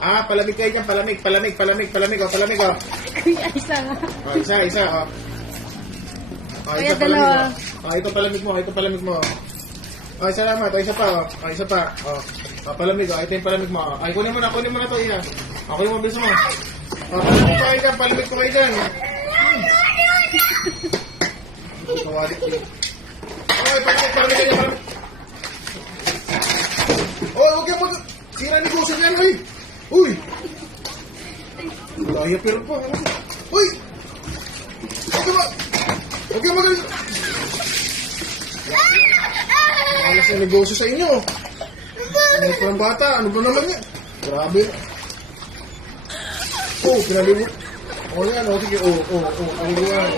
Palamig kayo dyan. Palamig. O, palamig, o. Kuya, isa nga. O, isa, o. O, Kuya, ito palamig, dalawa. o. Ito palamig mo. O, salamat. O, isa pa, o. O, isa pa. O, palamig, o. Ito yung palamig mo. Ay, kunin mo na to, iya. O, kunin mo, bilis mo. O, palamig ko kayo dyan. Kawalit yun. Okay, palamig kayo, palamig. Huwag yan mo. Sira negosyo yan, uy. Uy. Laya pero pa. Uy. Huwag yan magaling. Malas na negosyo sa inyo. Ano pa ng bata? Ano ba naman yan? Grabe. Pinalibot. Yan, sige. Ang luwan. Ang luwan.